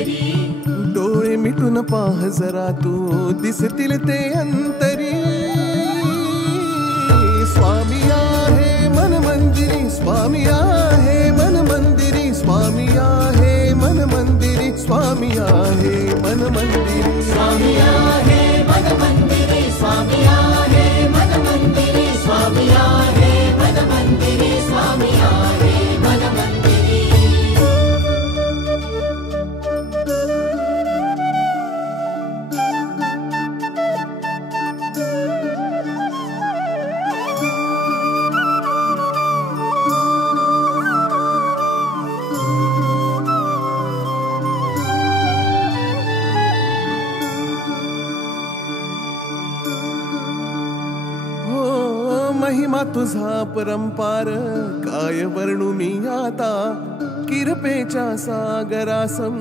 अंतरी, डोळे मिटून पाह जरा तू दिसतील ते अंतरी। स्वामी आहे मन मंदिरी, स्वामी आहे मन मंदिरी, स्वामी आहे मन मंदिरी, स्वामी आहे मन मंदिरी, स्वामी आहे मन मंदिरी, स्वामी आहे मन मंदिरी, स्वामी आहे मन मंदिरी, स्वामी आहे मन मंदिरी। महिमा तुझा परंपार काय वर्णू मी आता, किरपेच्या सागरासम